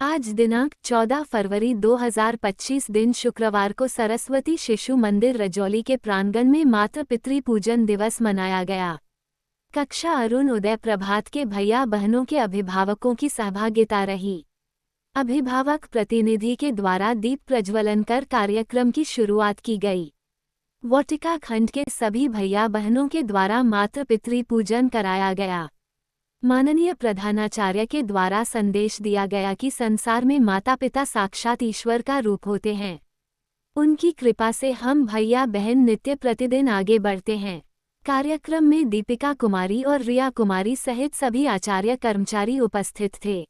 आज दिनांक 14 फरवरी 2025 दिन शुक्रवार को सरस्वती शिशु मंदिर रजौली के प्रांगण में मातृ पितृ पूजन दिवस मनाया गया। कक्षा अरुण उदय प्रभात के भैया बहनों के अभिभावकों की सहभागिता रही। अभिभावक प्रतिनिधि के द्वारा दीप प्रज्वलन कर कार्यक्रम की शुरुआत की गई। वाटिका खंड के सभी भैया बहनों के द्वारा मातृ पितृ पूजन कराया गया। माननीय प्रधानाचार्य के द्वारा संदेश दिया गया कि संसार में माता पिता साक्षात ईश्वर का रूप होते हैं। उनकी कृपा से हम भैया बहन नित्य प्रतिदिन आगे बढ़ते हैं। कार्यक्रम में दीपिका कुमारी और रिया कुमारी सहित सभी आचार्य कर्मचारी उपस्थित थे।